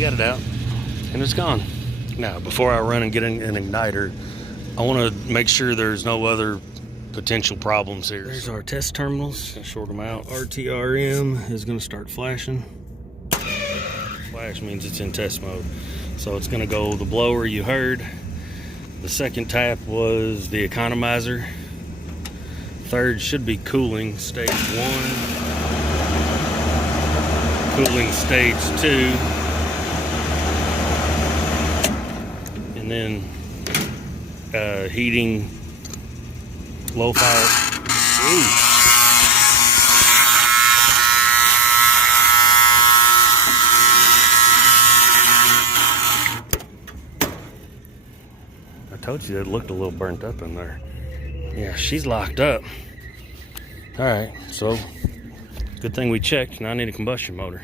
we got it out, and it's gone. Now, before I run and get an igniter, I want to make sure there's no other potential problems here. There's our test terminals. Gonna short them out. RTRM is going to start flashing. Flash means it's in test mode. So it's going to go the blower you heard. The second tap was the economizer. Third should be cooling, stage 1. Cooling, stage 2. And then heating, low fire. Ooh. I told you it looked a little burnt up in there. Yeah, she's locked up. All right, so good thing we checked. Now I need a combustion motor.